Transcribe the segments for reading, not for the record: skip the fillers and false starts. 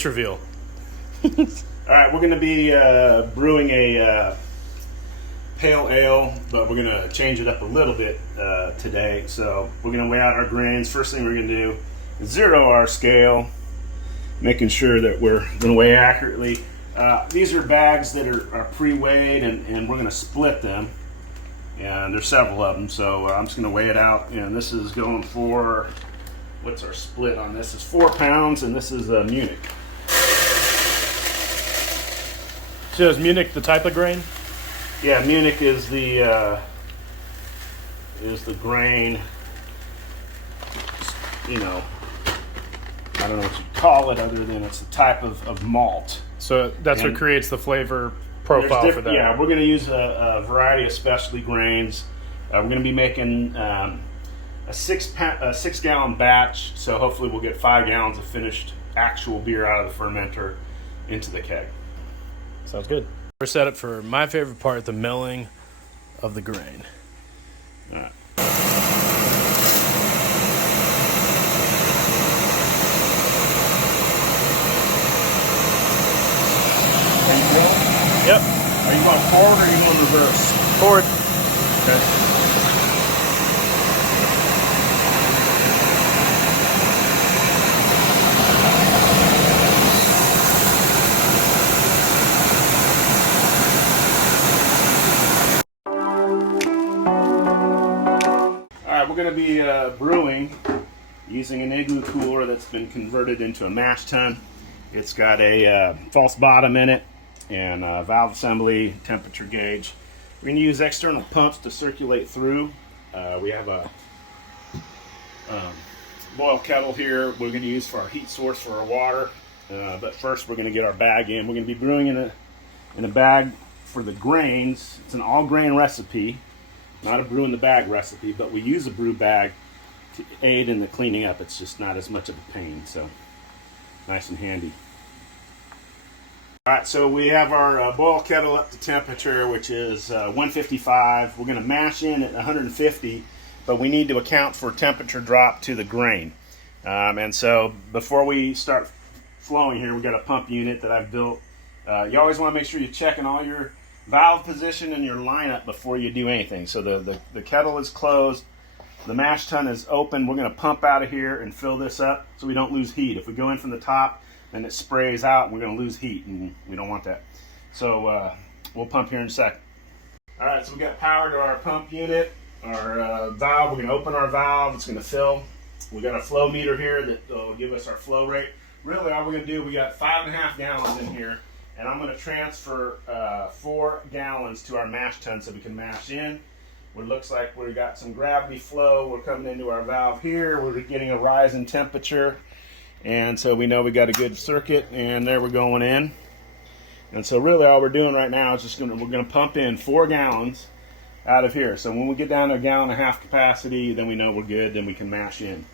face reveal. All right, we're going to be brewing a pale ale, but we're going to change it up a little bit today. So we're going to weigh out our grains. First thing we're going to do is zero our scale, making sure that we're going to weigh accurately. These are bags that are pre-weighed, and we're going to split them. And there's several of them, so I'm just going to weigh it out. And this is going for, what's our split on this? It's 4 pounds, and this is Munich. So is Munich the type of grain? Yeah, Munich is the grain. You know, I don't know what you call it other than it's the type of malt. So that's what creates the flavor profile for that. Yeah, we're going to use a variety of specialty grains. We're going to be making a 6-gallon batch, so hopefully we'll get 5 gallons of finished actual beer out of the fermenter into the keg. Sounds good. We're set up for my favorite part, the milling of the grain. All right. Yep. Are you going forward or are you going reverse? Forward. Okay. All right, we're going to be brewing using an igloo cooler that's been converted into a mash tun. It's got a false bottom in it, and a valve assembly, temperature gauge. We're going to use external pumps to circulate through. We have a boil kettle here we're going to use for our heat source for our water. But first we're going to get our bag in. We're going to be brewing in a bag for the grains. It's an all grain recipe, not a brew in the bag recipe, but we use a brew bag to aid in the cleaning up. It's just not as much of a pain, so nice and handy. Alright, so we have our boil kettle up to temperature, which is 155. We're going to mash in at 150, but we need to account for temperature drop to the grain. And so before we start flowing here, we've got a pump unit that I've built. You always want to make sure you're checking all your valve position and your lineup before you do anything. So the kettle is closed, the mash tun is open. We're going to pump out of here and fill this up so we don't lose heat. If we go in from the top, then it sprays out and we're going to lose heat, and we don't want that. So we'll pump here in a second. All right, so we got power to our pump unit, our valve. We're going to open our valve. It's going to fill. We got a flow meter here that will give us our flow rate. Really, all we're going to do, we got 5.5 gallons in here, and I'm going to transfer 4 gallons to our mash tun so we can mash in. It looks like we've got some gravity flow. We're coming into our valve here. We're getting a rise in temperature. And so we know we got a good circuit, and there we're going in. And so really all we're doing right now is we're going to pump in 4 gallons out of here. So when we get down to 1.5 gallon capacity, then we know we're good, then we can mash in.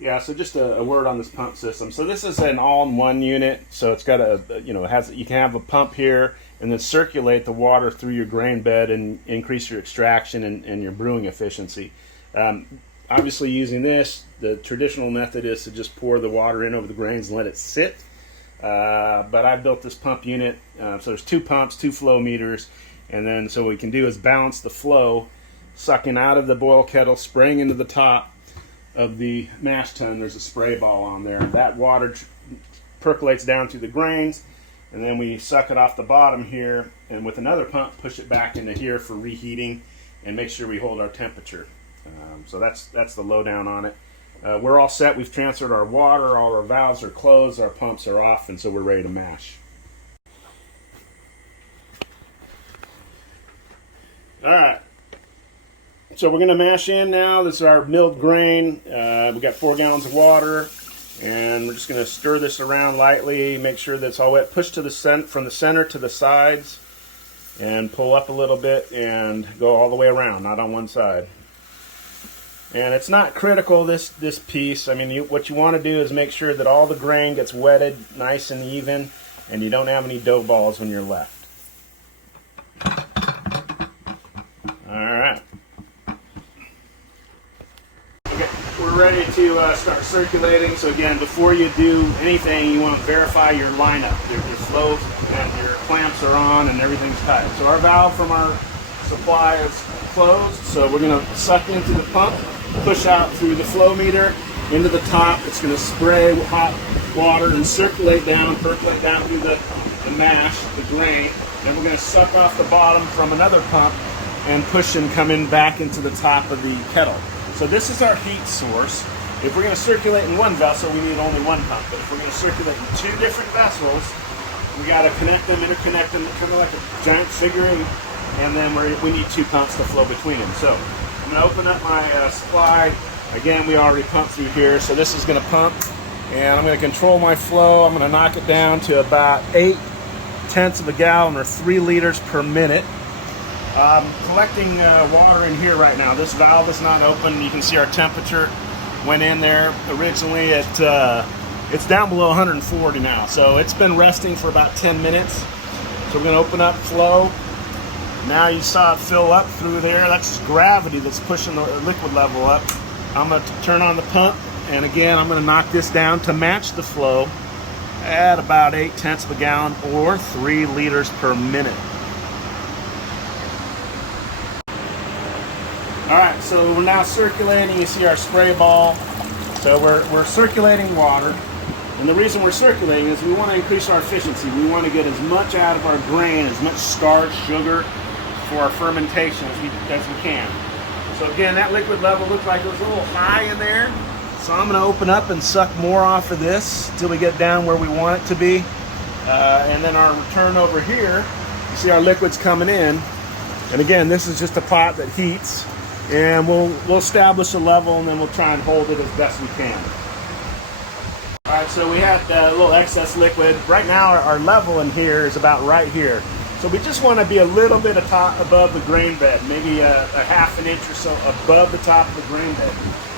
Yeah, so just a word on this pump system. So this is an all-in-one unit. So it's got you can have a pump here and then circulate the water through your grain bed and increase your extraction and your brewing efficiency. Obviously using this, the traditional method is to just pour the water in over the grains and let it sit. But I built this pump unit, so there's 2 pumps, 2 flow meters, and then so what we can do is balance the flow, sucking out of the boil kettle, spraying into the top of the mash tun. There's a spray ball on there. That water percolates down through the grains, and then we suck it off the bottom here, and with another pump, push it back into here for reheating and make sure we hold our temperature. So that's the lowdown on it. We're all set. We've transferred our water. All our valves are closed. Our pumps are off, and so we're ready to mash. All right. So we're going to mash in now. This is our milled grain. We've got 4 gallons of water, and we're just going to stir this around lightly, make sure that it's all wet. Push to the from the center to the sides, and pull up a little bit, and go all the way around, not on one side. And it's not critical, this piece. I mean, what you want to do is make sure that all the grain gets wetted nice and even, and you don't have any dough balls when you're left. All right. Okay, we're ready to to start circulating. So again, before you do anything, you want to verify your lineup. Your flow and your clamps are on and everything's tight. So our valve from our supply is closed. So we're going to suck into the pump, push out through the flow meter into the top. It's going to spray hot water and circulate down, percolate down through the mash, the grain. Then we're going to suck off the bottom from another pump and push and come in back into the top of the kettle. So this is our heat source. If we're going to circulate in one vessel, we need only one pump. But if we're going to circulate in two different vessels, we got to connect them, interconnect them, kind of like a giant figure eight, and then we need two pumps to flow between them. So I'm going to open up my supply. Again, we already pumped through here, so this is going to pump, and I'm going to control my flow. I'm going to knock it down to about 0.8 of a gallon or 3 liters per minute. Collecting water in here right now. This valve is not open. You can see our temperature went in there originally at it's down below 140 now, so it's been resting for about 10 minutes. So we're going to open up flow. Now you saw it fill up through there. That's gravity that's pushing the liquid level up. I'm going to turn on the pump, and again I'm going to knock this down to match the flow at about 0.8 of a gallon or 3 liters per minute. All right, so we're now circulating. You see our spray ball. So we're circulating water. And the reason we're circulating is we want to increase our efficiency. We want to get as much out of our grain, as much starch, sugar for our fermentation as we can. So again, that liquid level looked like it was a little high in there. So I'm going to open up and suck more off of this until we get down where we want it to be. And then our return over here, you see our liquids coming in. And again, this is just a pot that heats. And we'll establish a level, and then we'll try and hold it as best we can. All right, so we had a little excess liquid. Right now, our level in here is about right here. So we just want to be a little bit above the grain bed, maybe a half an inch or so above the top of the grain bed.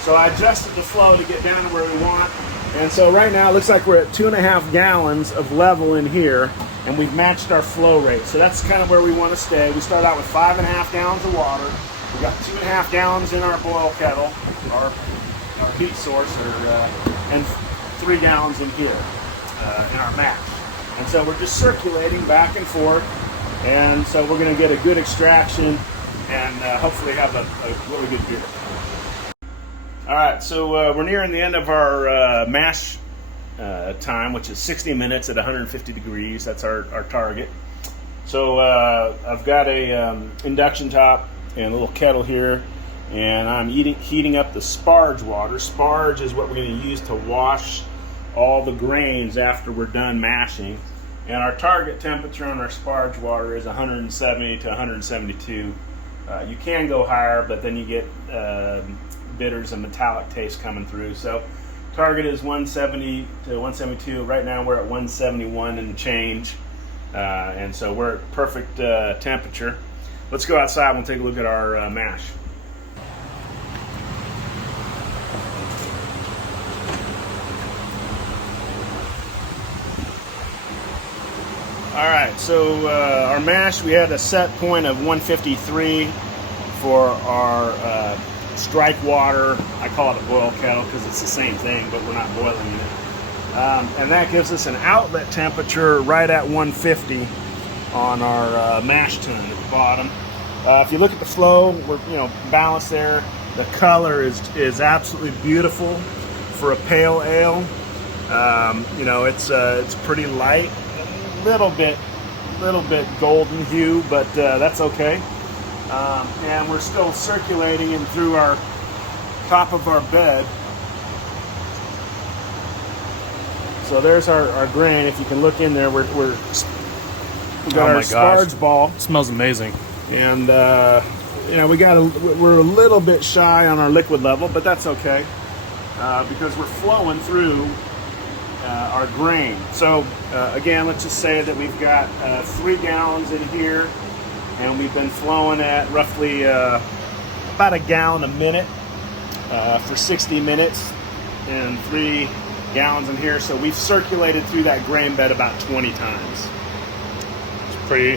So I adjusted the flow to get down to where we want. And so right now, it looks like we're at 2.5 gallons of level in here, and we've matched our flow rate. So that's kind of where we want to stay. We start out with 5.5 gallons of water. We've got 2.5 gallons in our boil kettle, our heat source, and 3 gallons in here in our mash. And so we're just circulating back and forth, and so we're going to get a good extraction and hopefully have a really good beer. All right, so we're nearing the end of our mash time, which is 60 minutes at 150 degrees. That's our target. So I've got a induction top and a little kettle here, and I'm heating up the sparge water. Sparge is what we're going to use to wash all the grains after we're done mashing. And our target temperature on our sparge water is 170 to 172. You can go higher, but then you get bitters and metallic taste coming through. So target is 170 to 172. Right now we're at 171 and change. And so we're at perfect temperature. Let's go outside and we'll take a look at our mash. All right, so our mash, we had a set point of 153 for our strike water. I call it a boil kettle because it's the same thing, but we're not boiling it. And that gives us an outlet temperature right at 150 on our mash tun at the bottom. If you look at the flow, we're balanced there. The color is absolutely beautiful for a pale ale. It's pretty light, a little bit golden hue, but that's okay. And we're still circulating in through our top of our bed. So there's our grain. If you can look in there, we've got our sparge ball. It smells amazing. And we're a little bit shy on our liquid level, but that's okay because we're flowing through our grain. So again, let's just say that we've got 3 gallons in here, and we've been flowing at roughly about a gallon a minute for 60 minutes, and 3 gallons in here. So we've circulated through that grain bed about 20 times. It's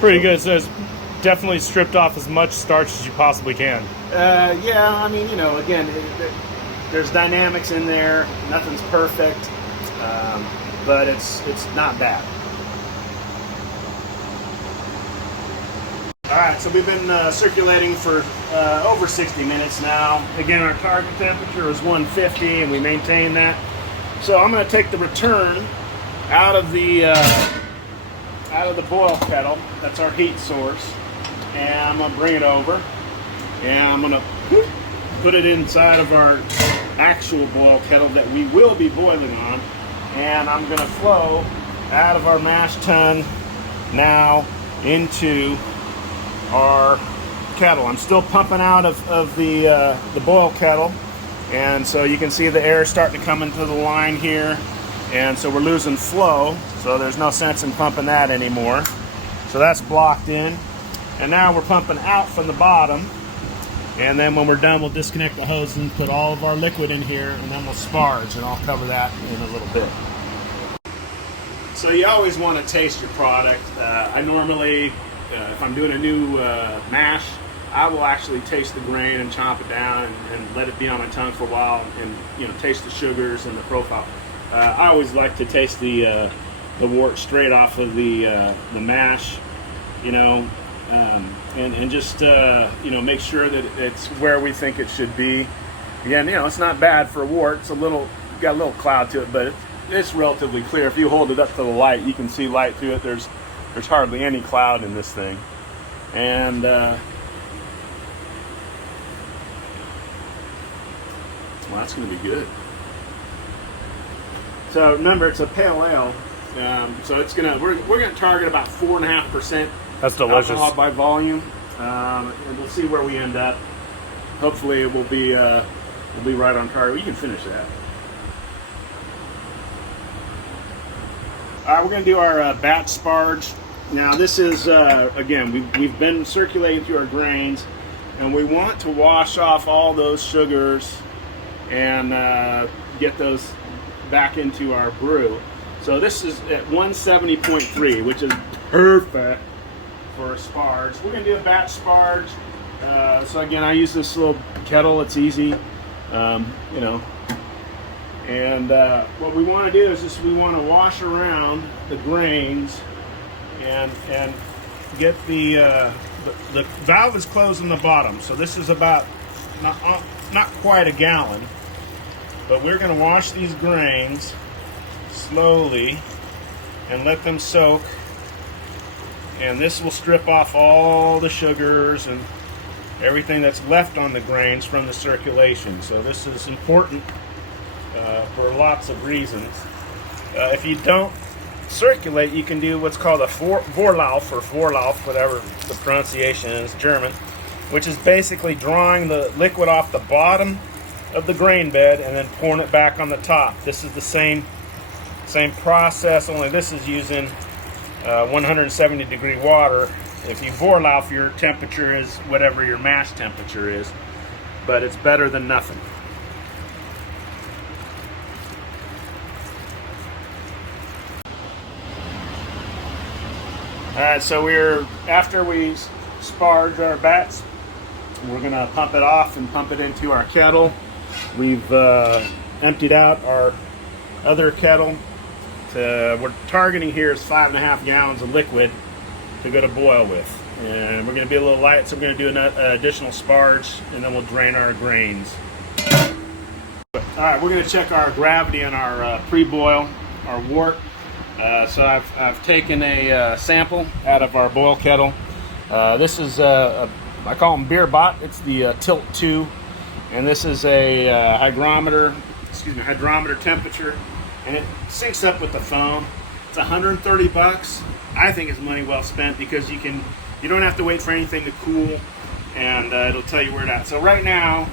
pretty good. So it's definitely stripped off as much starch as you possibly can. Yeah, I mean, again, there's dynamics in there. Nothing's perfect, but it's not bad. All right, so we've been circulating for over 60 minutes now. Again, our target temperature is 150, and we maintain that. So I'm going to take the return out of the boil kettle. That's our heat source, and I'm going to bring it over, and I'm going to put it inside of our actual boil kettle that we will be boiling on, and I'm going to flow out of our mash tun now into our kettle. I'm still pumping out of the boil kettle, and so you can see the air starting to come into the line here, and so we're losing flow, so there's no sense in pumping that anymore. So that's blocked in, and now we're pumping out from the bottom, and then when we're done we'll disconnect the hose and put all of our liquid in here, and then we'll sparge, and I'll cover that in a little bit. So you always want to taste your product. I normally if I'm doing a new mash, I will actually taste the grain and chomp it down and let it be on my tongue for a while, and taste the sugars and the profile. I always like to taste the wort straight off of the mash, and just make sure that it's where we think it should be. Again, it's not bad for a wort. It's got a little cloud to it, but it's relatively clear. If you hold it up to the light, you can see light through it. There's hardly any cloud in this thing, and well, that's going to be good. So remember, it's a pale ale, so we're gonna target about 4.5%. That's delicious. Alcohol by volume, and we'll see where we end up. Hopefully, it will be right on target. You can finish that. All right, we're going to do our batch sparge. Now this is, again, we've been circulating through our grains, and we want to wash off all those sugars and get those back into our brew. So this is at 170.3, which is perfect for a sparge. We're going to do a batch sparge. So again, I use this little kettle. It's easy, And what we want to do is just we want to wash around the grains and get the valve is closed in the bottom. So this is about not quite a gallon, but we're going to wash these grains slowly and let them soak. And this will strip off all the sugars and everything that's left on the grains from the circulation. So this is important for lots of reasons. If you don't circulate, you can do what's called a Vorlauf, or Vorlauf, whatever the pronunciation is, German, which is basically drawing the liquid off the bottom of the grain bed and then pouring it back on the top. This is the same process, only this is using 170 degree water. If you Vorlauf, your temperature is whatever your mash temperature is, but it's better than nothing. All right, so after we sparge our bats, we're gonna pump it off and pump it into our kettle. We've emptied out our other kettle. We're targeting here is 5.5 gallons of liquid to go to boil with. And we're gonna be a little light, so we're gonna do an additional sparge, and then we'll drain our grains. All right, we're gonna check our gravity on our pre-boil, our wort. So I've taken a sample out of our boil kettle. This is I call them beer bot. It's the Tilt 2, and this is a hydrometer temperature, and it syncs up with the foam. It's $130. I think it's money well spent because you don't have to wait for anything to cool, and it'll tell you where it's at. So right now,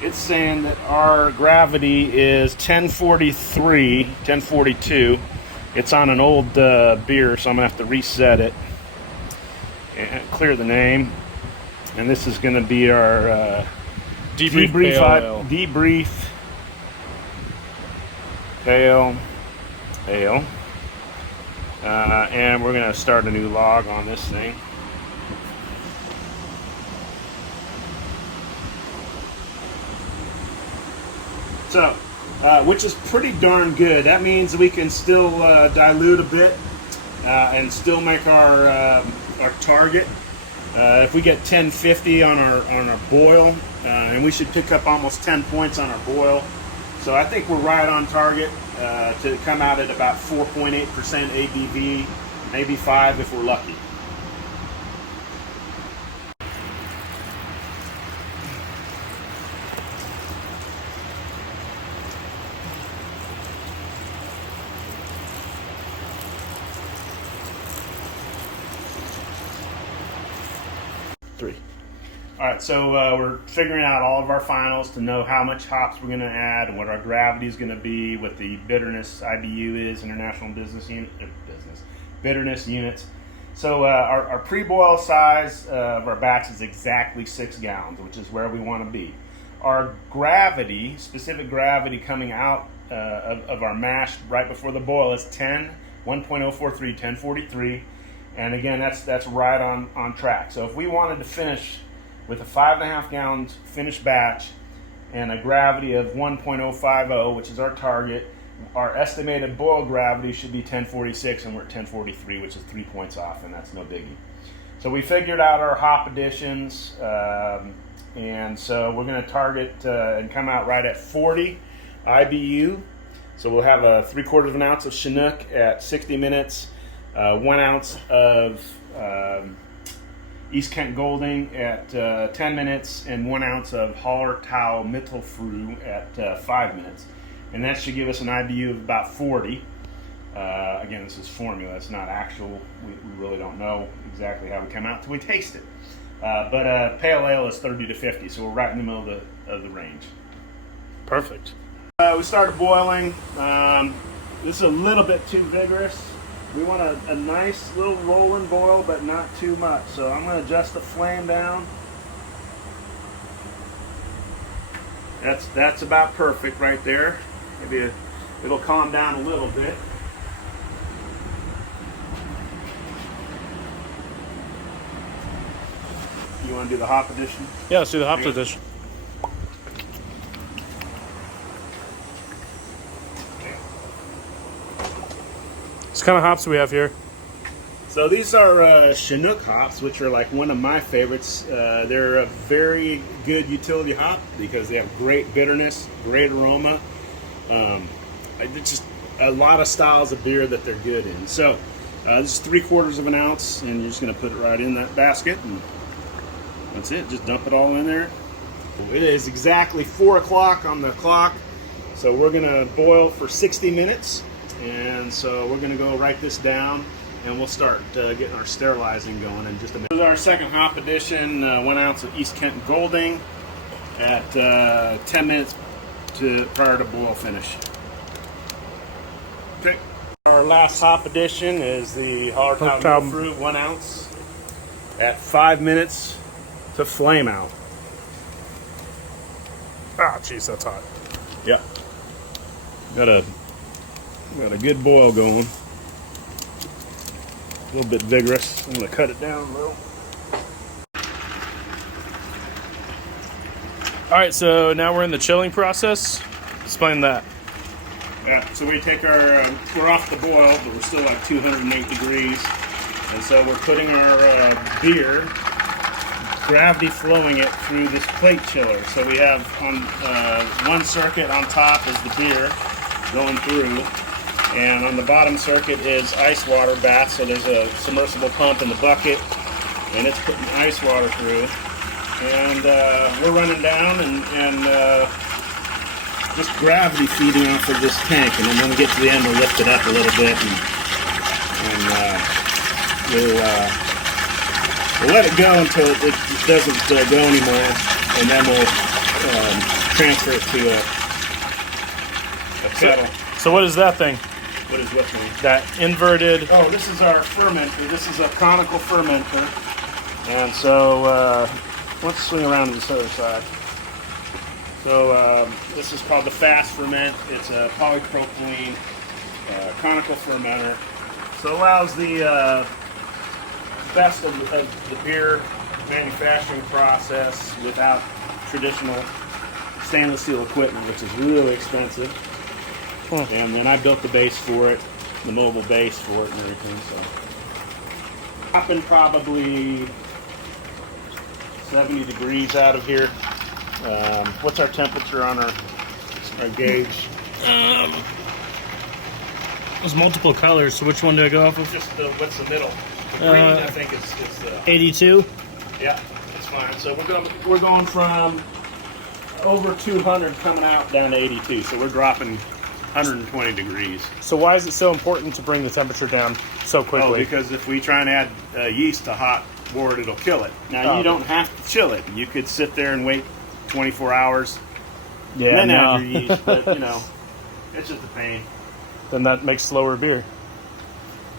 it's saying that our gravity is 1043, 1042. It's on an old beer, so I'm gonna have to reset it and clear the name. And this is gonna be our debrief pale ale. And we're gonna start a new log on this thing. So, which is pretty darn good. That means we can still dilute a bit and still make our target. If we get 1050 on our boil, and we should pick up almost 10 points on our boil. So I think we're right on target to come out at about 4.8% ABV, maybe 5 if we're lucky. Three. All right, so we're figuring out all of our finals to know how much hops we're going to add, what our gravity is going to be, what the bitterness IBU is, International Business Unit, bitterness units. So our pre-boil size of our batch is exactly 6 gallons, which is where we want to be. Our gravity, specific gravity coming out of our mash right before the boil is 1.043, 1043. And again, that's right on track. So if we wanted to finish with a 5.5 gallons finished batch and a gravity of 1.050, which is our target, our estimated boil gravity should be 1046, and we're at 1043, which is 3 points off, and that's no biggie. So we figured out our hop additions, and so we're going to target and come out right at 40 IBU. So we'll have a 3/4 of an ounce of Chinook at 60 minutes, 1 ounce of East Kent Golding at 10 minutes, and 1 ounce of Hallertau Mittelfrüh at 5 minutes. And that should give us an IBU of about 40. Again, this is formula, it's not actual. We really don't know exactly how we come out until we taste it. But pale ale is 30 to 50, so we're right in the middle of the range. Perfect. We started boiling. This is a little bit too vigorous. We want a nice little rolling boil, but not too much. So I'm going to adjust the flame down. That's about perfect right there. Maybe it'll calm down a little bit. You want to do the hop addition? Yeah, let's do the hop addition. What kind of hops do we have here? So these are Chinook hops, which are like one of my favorites. They're a very good utility hop because they have great bitterness, great aroma. It's just a lot of styles of beer that they're good in. So this is 3/4 of an ounce, and you're just going to put it right in that basket, and that's it. Just dump it all in there. It is exactly 4 o'clock on the clock, so we're going to boil for 60 minutes. And so we're going to go write this down, and we'll start getting our sterilizing going in just a minute. This is our second hop addition, 1 ounce of East Kent Golding at 10 minutes prior to boil finish. Okay. Our last hop addition is the Hallertau Mittelfrüh, 1 ounce at 5 minutes to flame out. Ah, jeez, that's hot. Yep. Got a good boil going. A little bit vigorous. I'm going to cut it down a little. All right, so now we're in the chilling process. Explain that. Yeah, so we take our, we're off the boil, but we're still at 208 degrees. And so we're putting our beer, gravity flowing it through this plate chiller. So we have on one circuit on top is the beer going through. And on the bottom circuit is ice water bath, so there's a submersible pump in the bucket, and it's putting ice water through. And we're running down and just gravity feeding off of this tank. And then when we get to the end, we'll lift it up a little bit, and we'll let it go until it doesn't go anymore, and then we'll transfer it to a kettle. So what is that thing? What is what thing? That inverted. Oh, this is our fermenter. This is a conical fermenter. And so let's swing around to this other side. So this is called the fast ferment. It's a polypropylene conical fermenter. So it allows the best of the beer manufacturing process without traditional stainless steel equipment, which is really expensive. And then I built the base for it, the mobile base for it and everything. So dropping probably 70 degrees out of here. What's our temperature on our gauge? There's multiple colors, so which one do I go off of? Just what's the middle? The green, I think, is 82. yeah, that's fine. So we're going from over 200 coming out down to 82. So we're dropping 120 degrees. So why is it so important to bring the temperature down so quickly? Oh, because if we try and add yeast to hot wort, it'll kill it. Now, you don't have to chill it. You could sit there and wait 24 hours and then add your yeast, but, you know, it's just a pain. Then that makes slower beer.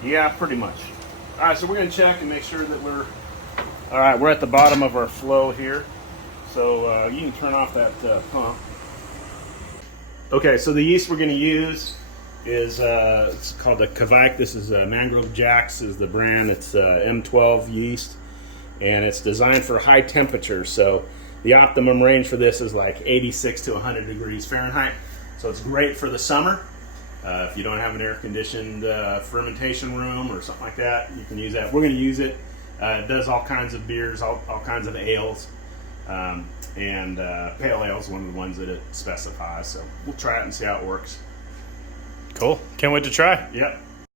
Yeah, pretty much. All right, so we're going to check and make sure that we're... All right, we're at the bottom of our flow here. So you can turn off that pump. Okay, so the yeast we're going to use is it's called the Kveik. This is Mangrove Jacks is the brand. It's M12 yeast, and it's designed for high temperatures. So the optimum range for this is like 86 to 100 degrees Fahrenheit. So it's great for the summer. If you don't have an air-conditioned fermentation room or something like that, you can use that. We're going to use it. It does all kinds of beers, all kinds of ales, and pale ale is one of the ones that it specifies. So we'll try it and see how it works. Cool. Can't wait to try. Yep.